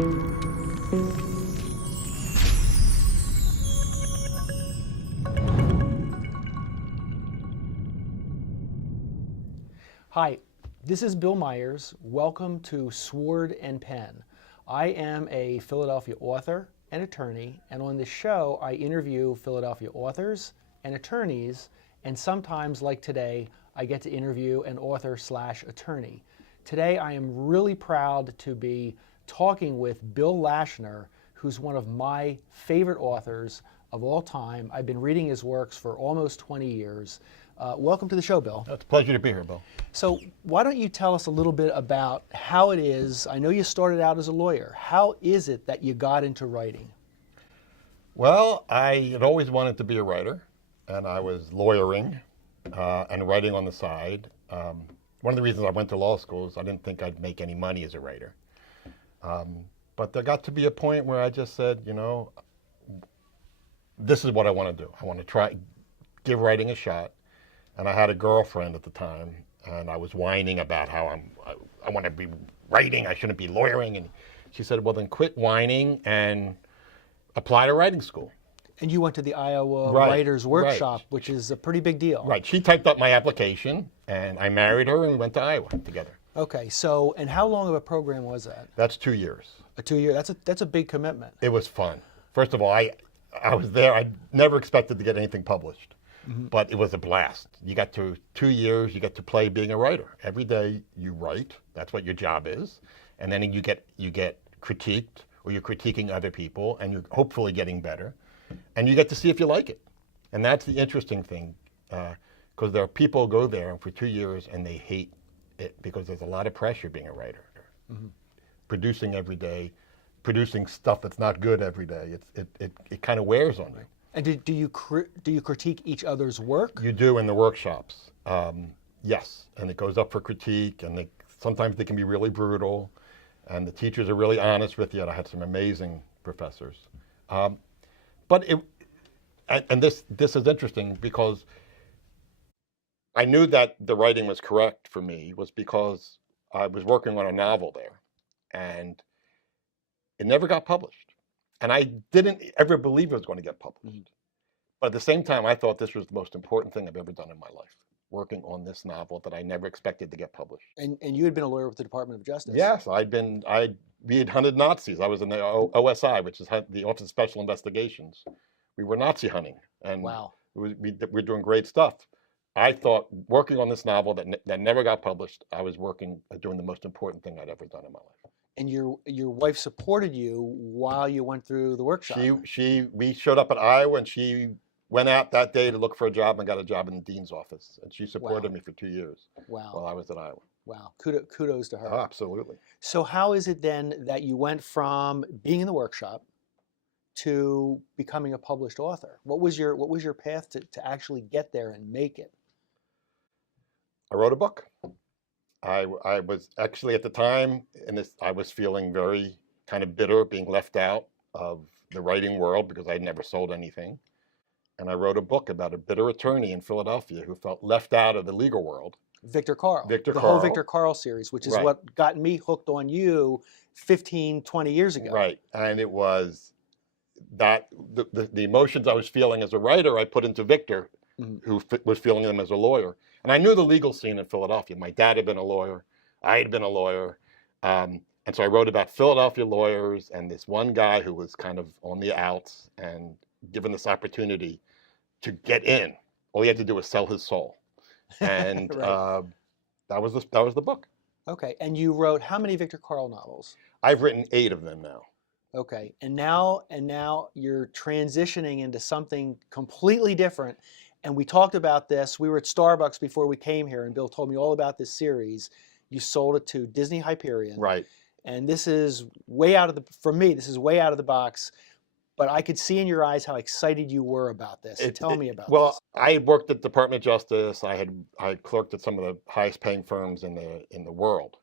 Hi, this is Bill Myers. Welcome to Sword and Pen. I am a Philadelphia author and attorney, and on this show I interview Philadelphia authors and attorneys, and sometimes, like today, I get to interview an author/attorney. Today I am really proud to be talking with Bill Lashner, who's one of my favorite authors of all time. I've been reading his works for almost 20 years. Welcome to the show, Bill. It's a pleasure to be here, Bill. So why don't you tell us a little bit about how it is, I know you started out as a lawyer, how is it that you got into writing? Well, I had always wanted to be a writer, and I was lawyering and writing on the side. One of the reasons I went to law school is I didn't think I'd make any money as a writer. But there got to be a point where I just said, you know, this is what I want to do. I want to try, give writing a shot. And I had a girlfriend at the time, and I was whining about how I want to be writing, I shouldn't be lawyering. And she said, well, then quit whining and apply to writing school. And you went to the Iowa Writers Workshop, which is a pretty big deal. Right. She typed up my application, and I married her, and we went to Iowa together. Okay. So, and how long of a program was that? That's 2 years. A 2 year. That's a big commitment. It was fun. First of all, I was there. I never expected to get anything published. Mm-hmm. But it was a blast. You got to 2 years, you get to play being a writer. Every day you write, that's what your job is. And then you get critiqued, or you're critiquing other people, and you're hopefully getting better. And you get to see if you like it. And that's the interesting thing, because there are people who go there for 2 years and they hate it because there's a lot of pressure being a writer. Mm-hmm. Producing every day, producing stuff that's not good every day, it kind of wears on you. And do you critique each other's work? You do in the workshops, yes. And it goes up for critique, and sometimes they can be really brutal, and the teachers are really honest with you. I had some amazing professors. But this is interesting because I knew that the writing was correct for me was because I was working on a novel there, and it never got published. And I didn't ever believe it was going to get published. Mm-hmm. But at the same time, I thought this was the most important thing I've ever done in my life, working on this novel that I never expected to get published. And you had been a lawyer with the Department of Justice. Yes, we had hunted Nazis. I was in the OSI, which is the Office of Special Investigations. We were Nazi hunting, and wow. We're doing great stuff. I thought working on this novel that never got published, I was doing the most important thing I'd ever done in my life. And your wife supported you while you went through the workshop. We showed up at Iowa, and she went out that day to look for a job and got a job in the dean's office. And she supported me for 2 years while I was at Iowa. Wow, kudos to her. Oh, absolutely. So how is it then that you went from being in the workshop to becoming a published author? What was your path to actually get there and make it? I wrote a book. I was actually at the time, I was feeling very kind of bitter being left out of the writing world because I never sold anything. And I wrote a book about a bitter attorney in Philadelphia who felt left out of the legal world. Victor Carl. The whole Victor Carl series, which is what got me hooked on you 15, 20 years ago. Right. And it was that the emotions I was feeling as a writer, I put into Victor, mm-hmm. who was feeling them as a lawyer. And I knew the legal scene in Philadelphia. My dad had been a lawyer. I had been a lawyer. And so I wrote about Philadelphia lawyers and this one guy who was kind of on the outs and given this opportunity to get in. All he had to do was sell his soul. And that was the book. Okay. And you wrote how many Victor Carl novels? I've written 8 of them now. Okay. And now you're transitioning into something completely different. And we talked about this. We were at Starbucks before we came here, and Bill told me all about this series. You sold it to Disney Hyperion. Right. And this is way out of the box. But I could see in your eyes how excited you were about this. Tell me about this. Well, I worked at the Department of Justice. I clerked at some of the highest paying firms in the world.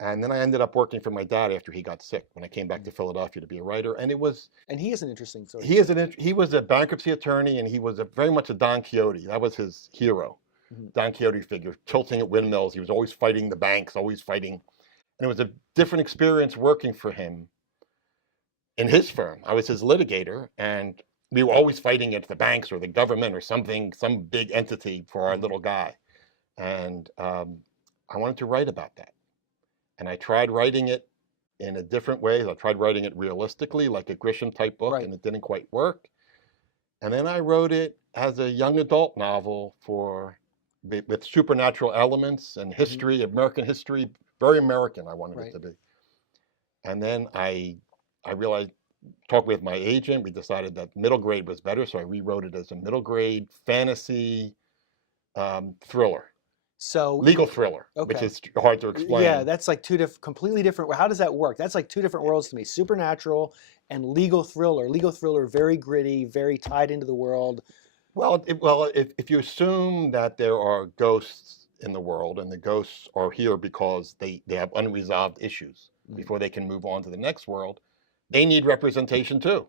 And then I ended up working for my dad after he got sick when I came back to Philadelphia to be a writer. And he is an interesting story. He was a bankruptcy attorney, and he was very much a Don Quixote. That was his hero. Mm-hmm. Don Quixote figure, tilting at windmills. He was always fighting the banks, always fighting. And it was a different experience working for him in his firm. I was his litigator, and we were always fighting against the banks or the government or something, some big entity for our little guy. And I wanted to write about that. And I tried writing it in a different way. I tried writing it realistically, like a Grisham type book, Right. and it didn't quite work. And then I wrote it as a young adult novel with supernatural elements and history, American history, very American I wanted it to be. And then I realized, talked with my agent, we decided that middle grade was better, so I rewrote it as a middle grade fantasy thriller. So legal thriller, which is hard to explain. Yeah, that's like completely different. How does that work? That's like two different worlds to me. Supernatural and legal thriller. Legal thriller, very gritty, very tied into the world. Well, if you assume that there are ghosts in the world, and the ghosts are here because they have unresolved issues before they can move on to the next world, they need representation too.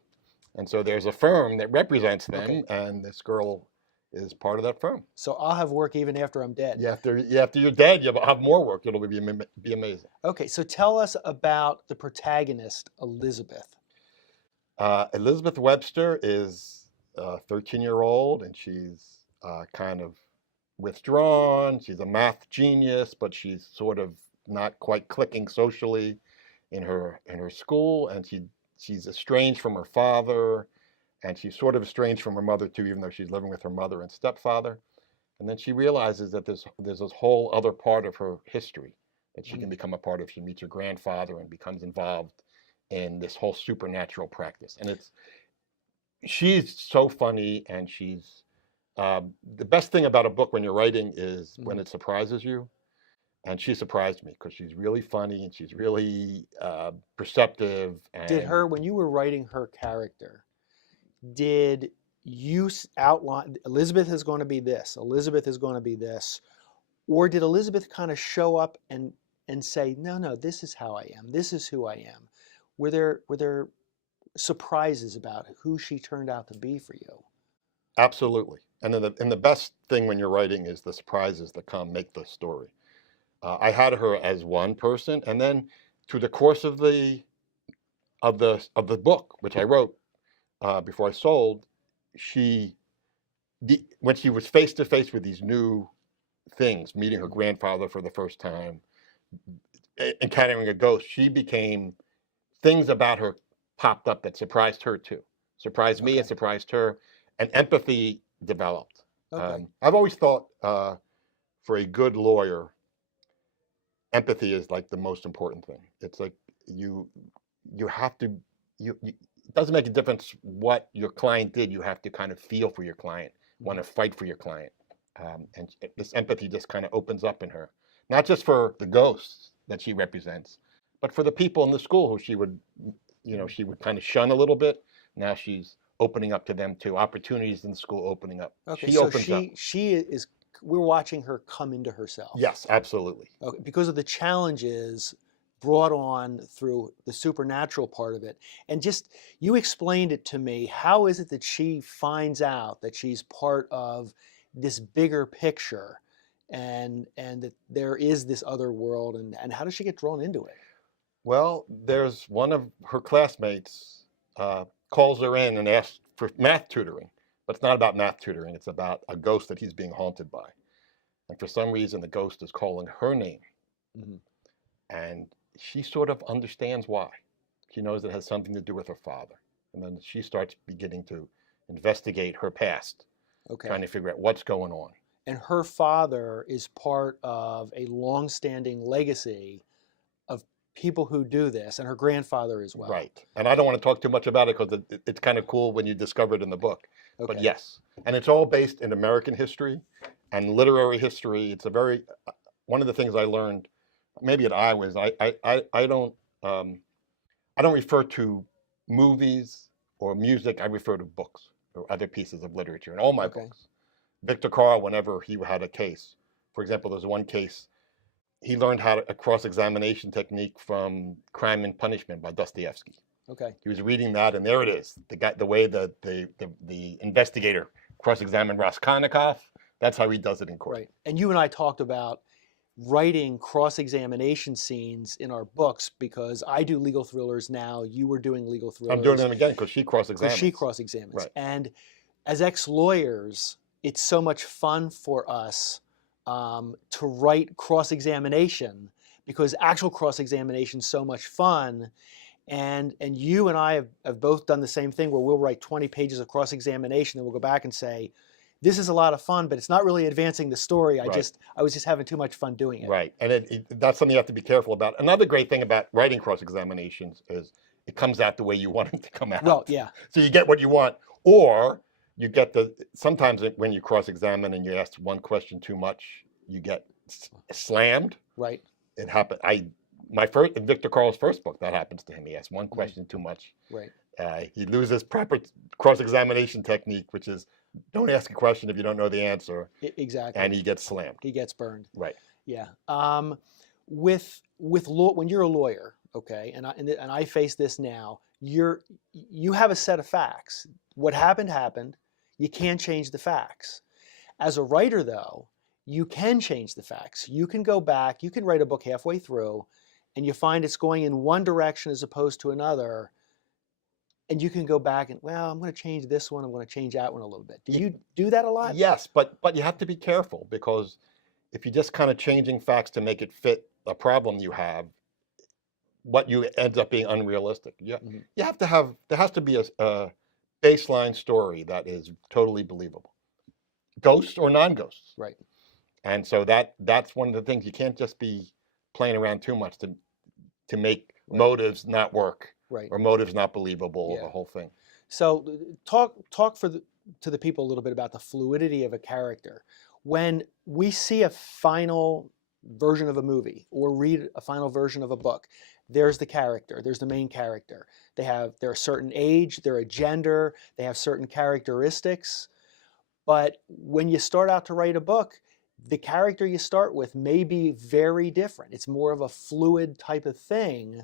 And so there's a firm that represents them, and this girl is part of that firm. So I'll have work even after I'm dead. Yeah, after you're dead, you'll have more work. It'll be amazing. Okay, so tell us about the protagonist, Elizabeth. Elizabeth Webster is a 13-year-old, and she's kind of withdrawn. She's a math genius, but she's sort of not quite clicking socially in her school, and she's estranged from her father. And she's sort of estranged from her mother too, even though she's living with her mother and stepfather. And then she realizes that there's this whole other part of her history that she can become a part of. She meets her grandfather and becomes involved in this whole supernatural practice. And she's so funny, and she's the best thing about a book when you're writing is when it surprises you. And she surprised me because she's really funny and she's really perceptive. And when you were writing her character, did you outline Elizabeth is going to be this, Elizabeth is going to be this, or did Elizabeth kind of show up and say, no, this is how I am, this is who I am? Were there surprises about who she turned out to be for you? Absolutely. And the best thing when you're writing is the surprises that make the story. I had her as one person, and then through the course of the book, which I wrote before I sold, when she was face to face with these new things, meeting her grandfather for the first time, encountering a ghost, things about her popped up that surprised her too. Surprised me and surprised her, and empathy developed. I've always thought for a good lawyer, empathy is like the most important thing. It's like you have to, it doesn't make a difference what your client did. You have to kind of feel for your client, want to fight for your client. And this empathy just kind of opens up in her, not just for the ghosts that she represents, but for the people in the school who she would kind of shun a little bit. Now she's opening up to them too. Opportunities in the school opening up. Okay, she opens up. We're watching her come into herself. Yes, absolutely. Okay, because of the challenges brought on through the supernatural part of it. And just, you explained it to me. How is it that she finds out that she's part of this bigger picture, and that there is this other world, and how does she get drawn into it? Well, there's one of her classmates calls her in and asks for math tutoring. But it's not about math tutoring. It's about a ghost that he's being haunted by. And for some reason, the ghost is calling her name. And she sort of understands why. She knows it has something to do with her father. And then she starts beginning to investigate her past, trying to figure out what's going on. And her father is part of a long-standing legacy of people who do this, and her grandfather as well. Right. And I don't want to talk too much about it because it's kind of cool when you discover it in the book. But yes, and it's all based in American history and literary history. It's one of the things I learned, maybe at Iowa, is I don't refer to movies or music. I refer to books or other pieces of literature in all my books. Victor Carl, whenever he had a case, for example, there's one case, he learned a cross-examination technique from Crime and Punishment by Dostoevsky. He was reading that, and there it is. The way the investigator cross-examined Raskolnikov, that's how he does it in court. Right. And you and I talked about writing cross-examination scenes in our books because I do legal thrillers now. You were doing legal thrillers. I'm doing them again because she Because cross-examines. she cross-examines. Right. And as ex-lawyers, it's so much fun for us to write cross-examination because actual cross-examination is so much fun. And you and I have both done the same thing where we'll write 20 pages of cross-examination and we'll go back and say, this is a lot of fun, but it's not really advancing the story. I was just having too much fun doing it. Right, and that's something you have to be careful about. Another great thing about writing cross-examinations is it comes out the way you want it to come out. Well, yeah. So you get what you want, or you get sometimes when you cross-examine and you ask one question too much, you get slammed. Right. It happened. In Victor Carl's first book, that happens to him. He asks one question too much. Right. He loses proper cross-examination technique, which is don't ask a question if you don't know the answer. Exactly. And he gets slammed. He gets burned. Right. Yeah. With law, when you're a lawyer, okay, and I face this now, you have a set of facts. What happened. You can't change the facts. As a writer, though, you can change the facts. You can go back. You can write a book halfway through, and you find it's going in one direction as opposed to another. And you can go back and, well, I'm going to change this one. I'm going to change that one a little bit. Do you do that a lot? Yes, but you have to be careful because if you're just kind of changing facts to make it fit a problem you have, what you ends up being unrealistic. You have to have, there has to be a baseline story that is totally believable. Ghosts or non-ghosts. Right. And so that's one of the things. You can't just be playing around too much to make motives not work. Right. Or motives not believable, Yeah. the whole thing. So talk to the people a little bit about the fluidity of a character. When we see a final version of a movie or read a final version of a book, there's the character, there's the main character. They're a certain age, they're a gender, they have certain characteristics. But when you start out to write a book, the character you start with may be very different. It's more of a fluid type of thing.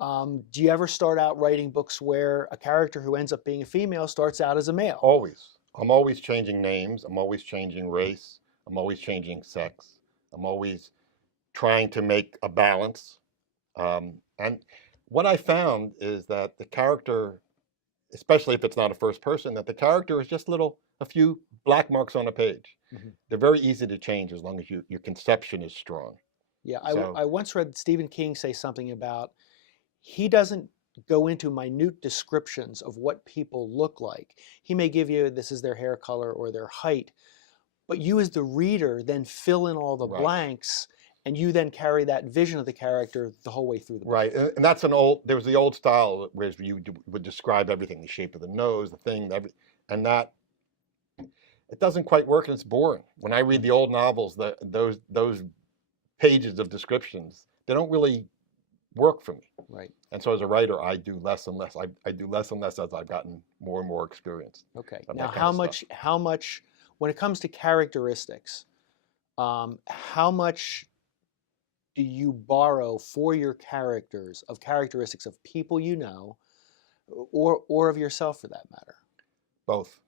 Do you ever start out writing books where a character who ends up being a female starts out as a male? Always. I'm always changing names. I'm always changing race. I'm always changing sex. I'm always trying to make a balance. And what I found is that the character, especially if it's not a first person, that the character is just a few black marks on a page. They're very easy to change as long as your conception is strong. Yeah, I once read Stephen King say something about he doesn't go into minute descriptions of what people look like. He may give you this is their hair color or their height, but you as the reader then fill in all the blanks, and you then carry that vision of the character the whole way through the book. Right, and that's there was the old style where you would describe everything, the shape of the nose, the thing, and that, it doesn't quite work and it's boring. When I read the old novels, those pages of descriptions, they don't really work for me. Right. And so as a writer, I do less and less. I do less and less as I've gotten more and more experience. Okay. Now, how much, when it comes to characteristics, how much do you borrow for your characters of characteristics of people you know, or of yourself for that matter? Both.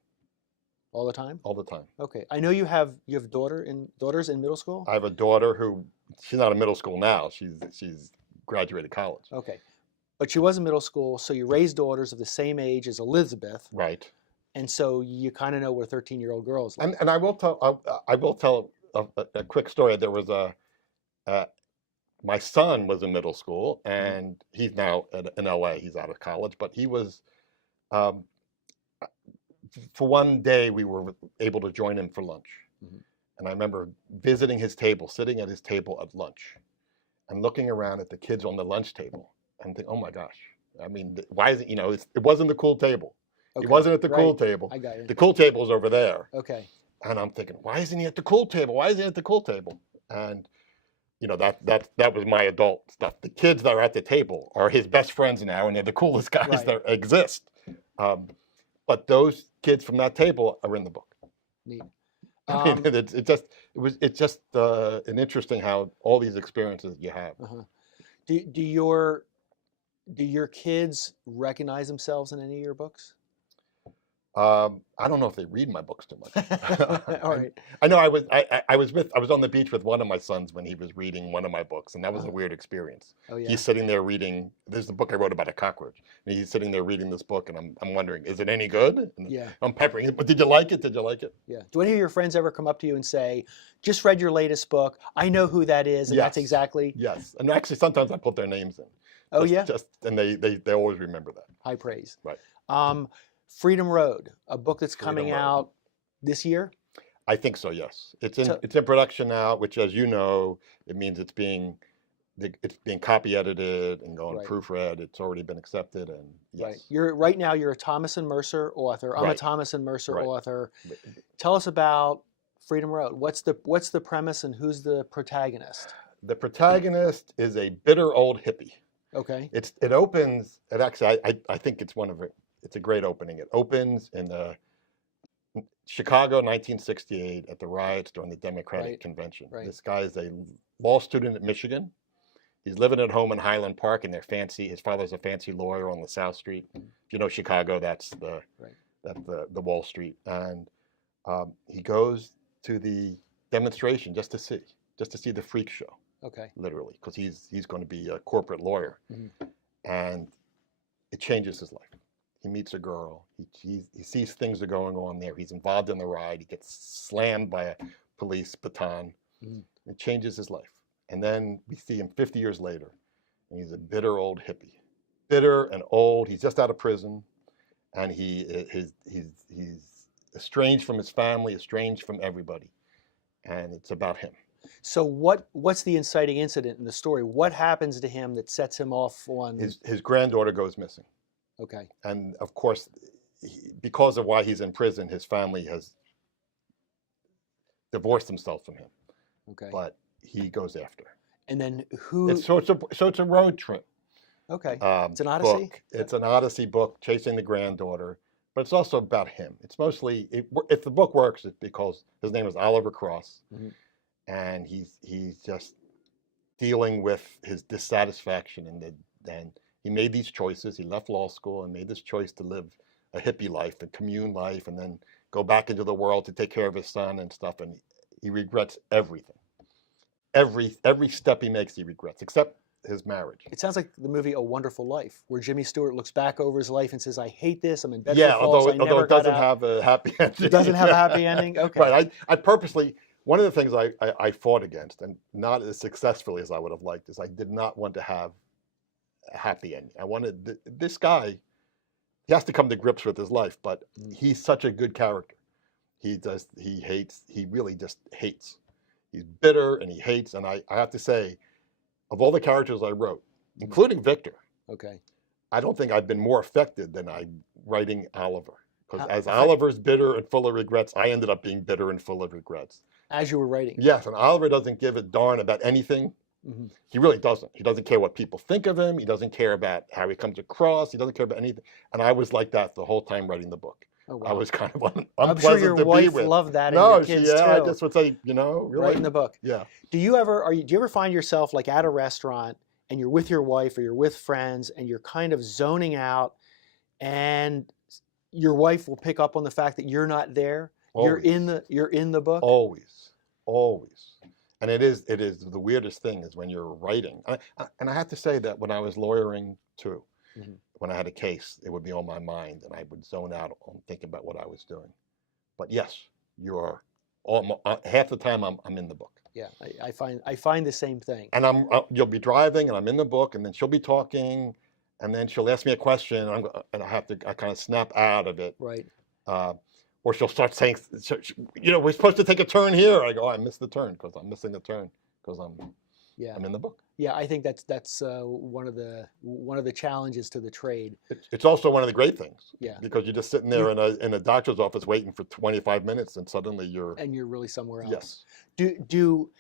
All the time? All the time. Okay. I know you have daughters in middle school? I have a daughter who, she's not in middle school now. She's graduated college. Okay. But she was in middle school, so you raised daughters of the same age as Elizabeth. Right. And so you kind of know what a 13-year-old girl is like. And I will tell a quick story. There was my son was in middle school, and he's now in LA. He's out of college, but he was, for one day, we were able to join him for lunch. And I remember visiting his table, sitting at his table at lunch, and looking around at the kids on the lunch table and think, oh my gosh, I mean, why is it, it wasn't the cool table. Okay. He wasn't at the cool table. I got you. The cool table's over there. Okay. And I'm thinking, why isn't he at the cool table? Why isn't he at the cool table? And, that was my adult stuff. The kids that are at the table are his best friends now, and they're the coolest guys that exist. But those kids from that table are in the book. Neat. It's just an interesting how all these experiences you have. Do your kids recognize themselves in any of your books? I don't know if they read my books too much. All right. I know I was on the beach with one of my sons when he was reading one of my books, and that was a weird experience. Oh yeah. He's sitting there reading. There's the book I wrote about a cockroach, and he's sitting there reading this book, and I'm wondering, is it any good? And Yeah. I'm peppering it. But did you like it? Did you like it? Yeah. Do any of your friends ever come up to you and say, "Just read your latest book. I know who that is, and that's Yes. exactly." Yes, and actually sometimes I put their names in. Oh yeah. And they always remember that. High praise. Right. Freedom Road, a book that's Freedom coming Road. out this year. I think so. Yes, it's in production now, which, as you know, it means it's being copy edited and going Right. proofread. It's already been accepted, and yes. Right. Right now you're a Thomas and Mercer author. I'm a Right. Thomas and Mercer Right. author. Tell us about Freedom Road. What's the premise and who's the protagonist? The protagonist is a bitter old hippie. Okay. It opens. It actually, I think it's a great opening. It opens in Chicago, 1968, at the riots during the Democratic Right. Convention. Right. This guy is a law student at Michigan. He's living at home in Highland Park, and his father's a fancy lawyer on the South Street. If you know Chicago, that's the Wall Street. And he goes to the demonstration just to see the freak show. Okay. Literally, because he's going to be a corporate lawyer, and it changes his life. He meets a girl. He sees things are going on there. He's involved in the riot. He gets slammed by a police baton. It changes his life. And then we see him 50 years later, and he's a bitter old hippie, bitter and old. He's just out of prison, and he's estranged from his family, estranged from everybody, and it's about him. So what's the inciting incident in the story? What happens to him that sets him off on His granddaughter goes missing. Okay. And of course, because of why he's in prison, his family has divorced themselves from him. Okay. But he goes after. And then who? It's a road trip. Okay. It's an odyssey. Book. It's an odyssey book chasing the granddaughter, but it's also about him. It's mostly if the book works, it's because his name is Oliver Cross, and he's just dealing with his dissatisfaction and he made these choices. He left law school and made this choice to live a hippie life, a commune life, and then go back into the world to take care of his son and stuff. And he regrets everything. Every step he makes, he regrets, except his marriage. It sounds like the movie A Wonderful Life, where Jimmy Stewart looks back over his life and says, "I hate this. I'm in Bedford Falls. although it doesn't have a happy ending. It doesn't have a happy ending. Okay. Right. I purposely. One of the things I fought against, and not as successfully as I would have liked, is I did not want to have a happy ending. I wanted this guy. He has to come to grips with his life, but he's such a good character. He really just hates. He's bitter and he hates. And I have to say, of all the characters I wrote, including Victor, Okay. I don't think I've been more affected than writing Oliver. Because as Oliver's bitter and full of regrets, I ended up being bitter and full of regrets. As you were writing. Yes, and Oliver doesn't give a darn about anything. He really doesn't. He doesn't care what people think of him. He doesn't care about how he comes across. He doesn't care about anything. And I was like that the whole time writing the book. Oh, wow. I was kind of I'm unpleasant sure your to wife be with. loved that. No, and your kids too. I just would say, really. Writing the book. Yeah. Do you ever find yourself like at a restaurant and you're with your wife or you're with friends and you're kind of zoning out, and your wife will pick up on the fact that you're not there? Always. You're in the book? Always. And it is the weirdest thing is when you're writing. And I have to say that when I was lawyering too, when I had a case, it would be on my mind and I would zone out on thinking about what I was doing. But yes, you are half the time I'm in the book. Yeah, I find the same thing. And you'll be driving and I'm in the book, and then she'll be talking, and then she'll ask me a question, and I kind of snap out of it. Right. Or she'll start saying, we're supposed to take a turn here. I go, I missed the turn because I'm missing the turn because I'm in the book. Yeah, I think that's one of the challenges to the trade. It's also one of the great things. Yeah. Because you're just sitting there in a doctor's office waiting for 25 minutes, and suddenly you're really somewhere else. Yes. Do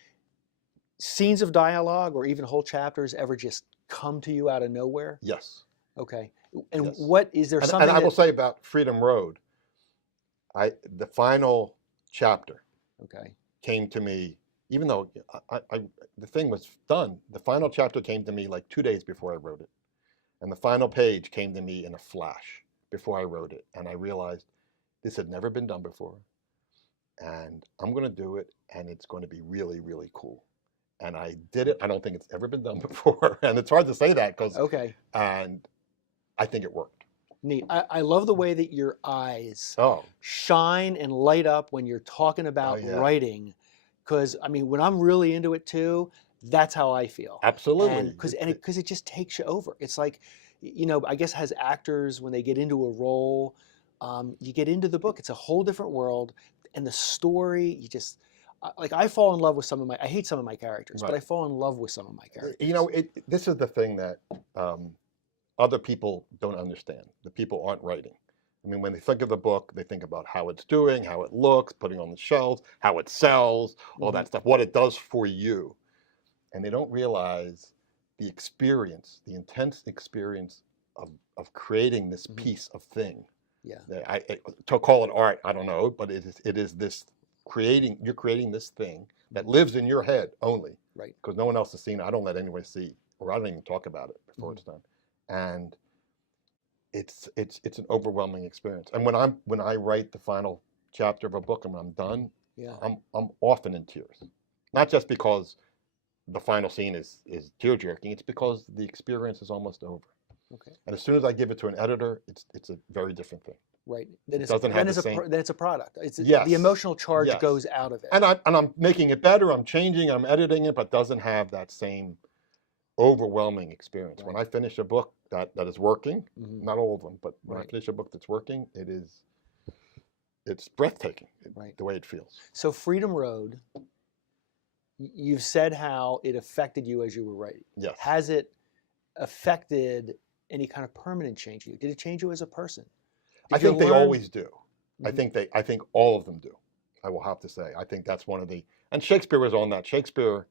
scenes of dialogue or even whole chapters ever just come to you out of nowhere? Yes. Okay. And Yes. what is there something? And I will say about Freedom Road, the final chapter came to me, even though the thing was done, the final chapter came to me like 2 days before I wrote it. And the final page came to me in a flash before I wrote it. And I realized This had never been done before, and I'm going to do it, and it's going to be really, really cool. And I did it. I don't think it's ever been done before, and it's hard to say that because, Okay. and I think it worked. Neat. I love the way that your eyes Oh, shine and light up when you're talking about yeah. writing. Because, I mean, when I'm really into it too, that's how I feel. absolutely. Because it just takes you over. It's like, you know, I guess as actors, when they get into a role, you get into the book. It's a whole different world. And the story, you just, like, I fall in love with I hate some of my characters, but Right. I fall in love with some of my characters. You know, this is the thing that other people don't understand. The people aren't writing. I mean, when they think of the book, they think about how it's doing, how it looks, putting on the shelves, how it sells, all that stuff, what it does for you. And they don't realize the experience, the intense experience of creating this piece of thing. Yeah. To call it art, I don't know, but it is this you're creating this thing that lives in your head only. Right. Because no one else has seen it. I don't let anybody see, or I don't even talk about it before it's done. And it's an overwhelming experience. And when I write the final chapter of a book and when I'm done, Yeah. I'm often in tears. Not just because the final scene is tear jerking, it's because the experience is almost over. Okay. And as soon as I give it to an editor, it's a very different thing. Right. Then it's doesn't have the same. Then it's a product. Yes. The emotional charge Yes. goes out of it. And I'm making it better. I'm changing. I'm editing it, but doesn't have that same overwhelming experience. Right. When I finish a book that is working, Mhm. not all of them, but when I Right. finish a book that's working, it's breathtaking. Right. The way it feels. So Freedom Road, you've said how it affected you as you were writing. Yes. Has it affected any kind of permanent change in you? Did it change you as a person? I Did you think they learn- always do. Mhm. I think all of them do. I will have to say. I think that's one of and Shakespeare was on that. Shakespeare,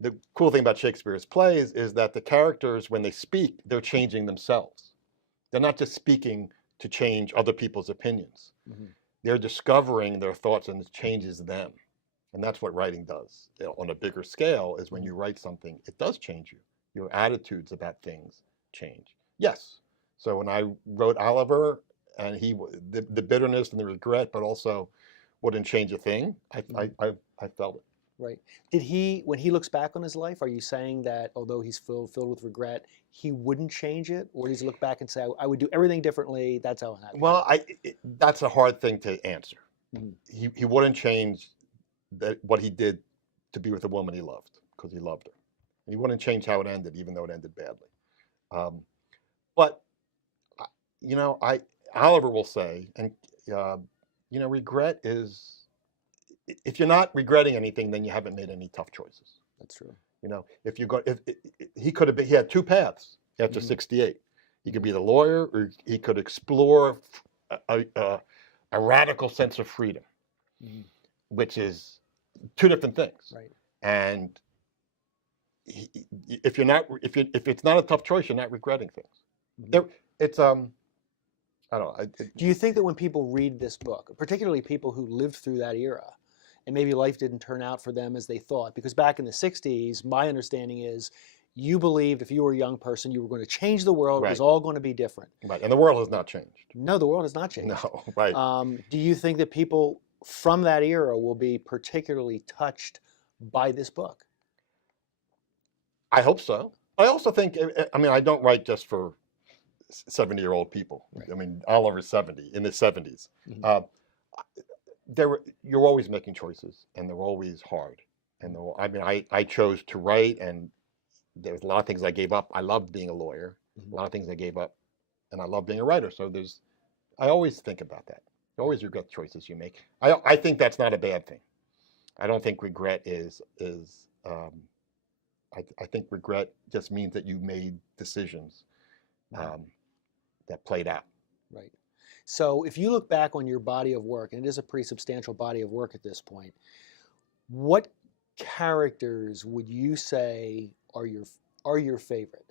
the cool thing about Shakespeare's plays is that the characters, when they speak, they're changing themselves. They're not just speaking to change other people's opinions. Mhm. They're discovering their thoughts and it changes them. And that's what writing does. On a bigger scale is when you write something, it does change you. Your attitudes about things change. Yes. So when I wrote Oliver, and the bitterness and the regret, but also wouldn't change a thing, I felt it. Right. When he looks back on his life, are you saying that although he's filled with regret, he wouldn't change it? Or does he look back and say, I would do everything differently, that's how it happened? Well, that's a hard thing to answer. Mhm. He wouldn't change what he did to be with a woman he loved, because he loved her. And he wouldn't change how it ended, even though it ended badly. But, you know, Oliver will say, and, you know, regret is, if you're not regretting anything, then you haven't made any tough choices. That's true. You know, if he had two paths after 68. He could be the lawyer, or he could explore a radical sense of freedom, which is two different things. Right. And if it's not a tough choice, you're not regretting things. It's I don't know. Do you think that when people read this book, particularly people who lived through that era, and maybe life didn't turn out for them as they thought, because back in the 60s, my understanding is you believed if you were a young person, you were going to change the world, it was Right. all going to be different. Right, and the world has not changed. No, the world has not changed. No, right. Do you think that people from that era will be particularly touched by this book? I hope so. I also think, I mean, I don't write just for 70-year-old people. Right. I mean, Oliver's 70, in his 70s. Mhm. You're always making choices, and they're always hard. And I mean, I chose to write, and there's a lot of things I gave up. I loved being a lawyer. A lot of things I gave up, and I love being a writer. So I always think about that. You always regret choices you make. I think that's not a bad thing. I don't think regret is I think regret just means that you made decisions that played out. Right. So if you look back on your body of work, and it is a pretty substantial body of work at this point, what characters would you say are your favorite?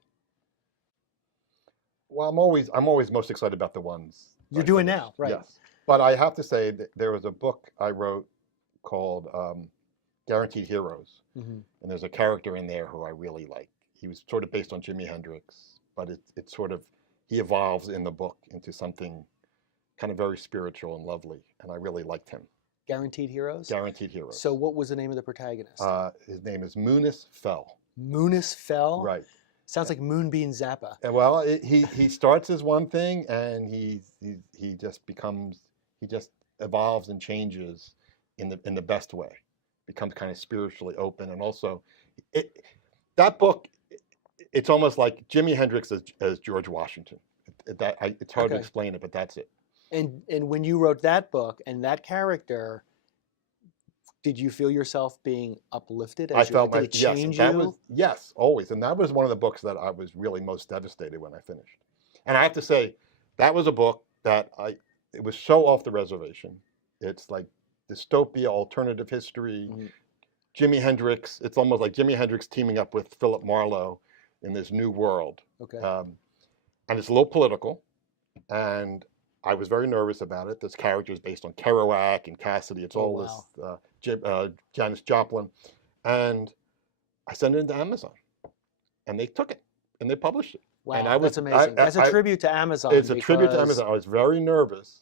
Well, I'm always most excited about the ones You're I doing finish. now, right? Yes, but I have to say that there was a book I wrote called Guaranteed Heroes, and there's a character in there who I really like. He was sort of based on Jimi Hendrix, but it's sort of he evolves in the book into something kind of very spiritual and lovely, and I really liked him. Guaranteed Heroes? Guaranteed Heroes. So what was the name of the protagonist? His name is Munis Fell. Munis Fell? Right. Sounds like Moonbeam Zappa. Well, he starts as one thing, and he just evolves and changes in the best way. Becomes kind of spiritually open, and also, that book, it's almost like Jimi Hendrix as George Washington. It's hard to explain it, but that's it. And when you wrote that book and that character, did you feel yourself being uplifted? I felt did it change you? Yes, always. And that was one of the books that I was really most devastated when I finished. And I have to say, that was a book that it was so off the reservation. It's like dystopia, alternative history. Mm-hmm. Jimi Hendrix, it's almost like Jimi Hendrix teaming up with Philip Marlowe in this new world. Okay. And it's a little political. And I was very nervous about it. There's characters based on Kerouac and Cassidy. It's all this Janis Joplin. And I sent it into Amazon. And they took it. And they published it. Wow, and that's amazing. That's a tribute to Amazon. It's a tribute to Amazon. I was very nervous.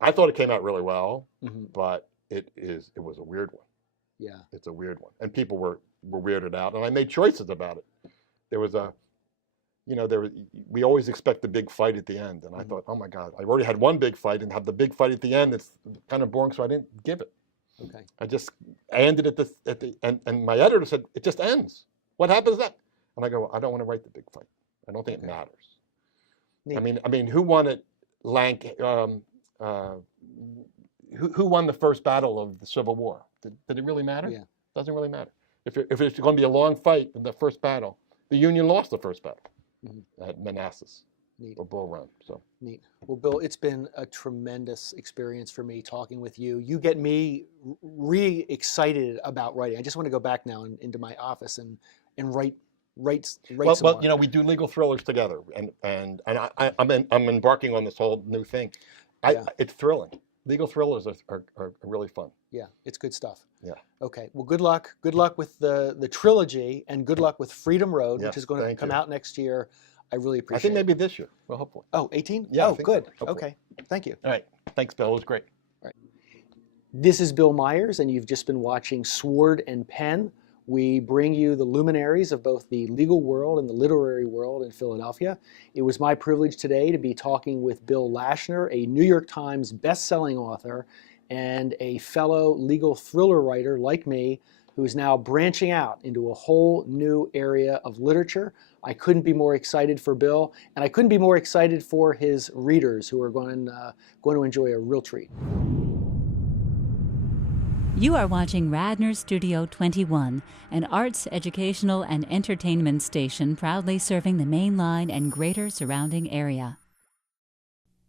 I thought it came out really well, but it was a weird one. Yeah. It's a weird one. And people were weirded out. And I made choices about it. There was we always expect the big fight at the end. And I thought, oh my God, I've already had one big fight, and have the big fight at the end. It's kind of boring, so I didn't give it. Okay. I ended at the end, and my editor said, it just ends. What happens next? And I go, well, I don't want to write the big fight. I don't think it matters. Neat. I mean, who won it? Who won the first battle of the Civil War? Did it really matter? Yeah. Doesn't really matter. If it's going to be a long fight in the first battle, the Union lost the first battle at Manassas. Neat. Or Bull Run. So neat. Well, Bill, it's been a tremendous experience for me talking with you. You get me re-excited about writing. I just want to go back now into my office and write some more. You know, we do legal thrillers together, and I'm embarking on this whole new thing. It's thrilling. Legal thrillers are really fun. Yeah, it's good stuff. Yeah. Okay. Well, good luck. Good luck with the trilogy, and good luck with Freedom Road, which is going to come out next year. I really appreciate it. I think maybe this year. Well, hopefully. Oh, 18? Yeah. Oh, good. Okay. Thank you. All right. Thanks, Bill. It was great. All right. This is Bill Myers, and you've just been watching Sword and Pen. We bring you the luminaries of both the legal world and the literary world in Philadelphia. It was my privilege today to be talking with Bill Lashner, a New York Times best-selling author and a fellow legal thriller writer like me, who is now branching out into a whole new area of literature. I couldn't be more excited for Bill, and I couldn't be more excited for his readers, who are going to enjoy a real treat. You are watching Radnor Studio 21, an arts, educational, and entertainment station proudly serving the main line and greater surrounding area.